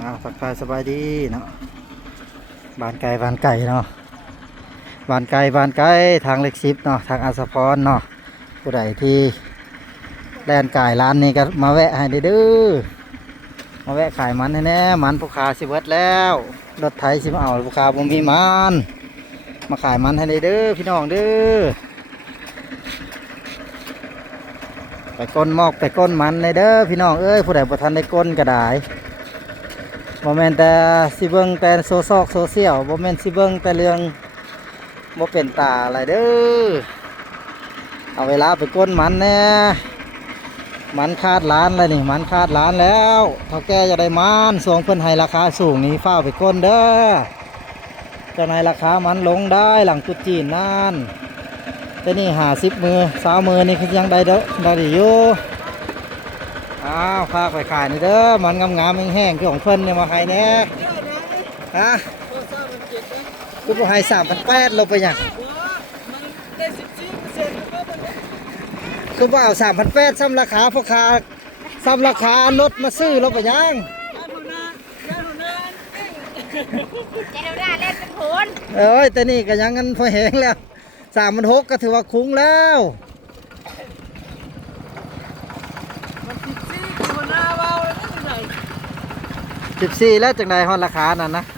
ทักทายสบายดีเนาะบ้านไก่บ้านไก่เนาะบ้านไก่บ้านไก่ทางเล็กซิปเนาะทางอัสสพรเนาะผู้ใดที่แล่นไก่ร้านนี้ก็มาแวะให้เด้อมาแวะขายมันให้แน่มันผู้ค้าสิเบิดแล้วรถไถสิมาเอาผู้ค้าบ่มีมันมาขายมันให้เด้อพี่น้องเด้อไปก้นมอกไปก้นมันเลยเด้อพี่น้องเอ้ยผู้ใดบ่ทันได้ก้นก็ได้บ่แม่นแต่สิเบิ่งแต่โซเชียลบ่แม่นสิเบิ่งแต่เรื่องบ่เป็นตาอะไรเด้อเอาเวลาไปก้นมันแน่มันคาดล้านเลยนี่มันคาดล้านแล้วเท่าแก่จะได้มันส่งเพิ่นให้ราคาสูงนี้ฟ้าวไปก้นเด้อเจะในราคามันลงได้หลังจุดจีนนั่นแต่นี่50 มือ20 มือนี่คือยังได้เด้อได้อยู่อ้าวพาไปขายนี่เด้อมันงามๆแห้งๆคือของเพิ่นเนี่ยมาให้แน่ฮะคือบ่ให้3,800ลงไปหยังคือบ่เอา3,800ซ้ำราคาพ่อค้าซ้ำราคารถมาซื้อลงไปหยังเดี๋ยวได้เล่นเป็นโขนเอ้ยแต่นี่ก็ยังงั้นพอแหงแล้ว3,600ก็ถือว่าคุ้มแล้ว14แล้วจังได๋ฮอดราคานั่นนะ